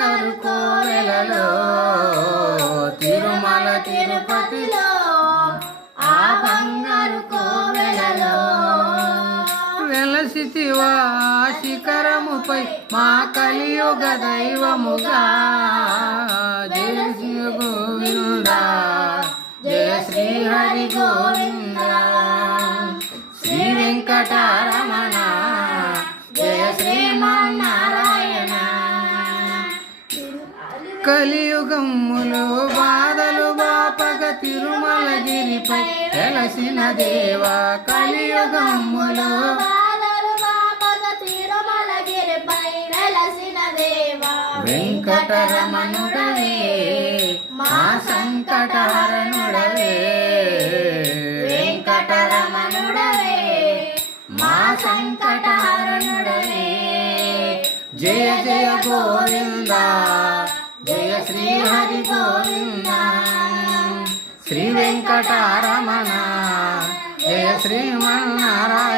బంగారు కోవెలలో తిరుమల తిరుపతిలో ఆ బంగారు కోవెలలో వెలసితివా శిఖరముపై మా కలియుగ దైవముగా జయ శ్రీ గోవింద జయ శ్రీ హరి గోవింద శ్రీ వెంకటరమణ జయ శ్రీమన్నారాయణ కలియుగములో బాధలు బాపగ తిరుమలగిరిపై వెలసిన దేవా కలియుగములో వెంకటరమణుడవే మా సంకటహరణుడవే వెంకటరమణుడవే మా సంకటహరణుడవే జయ జయ గోవింద జయ శ్రీ హరి గోవింద శ్రీ వెంకటరమణ జయ శ్రీమన్నారాయణ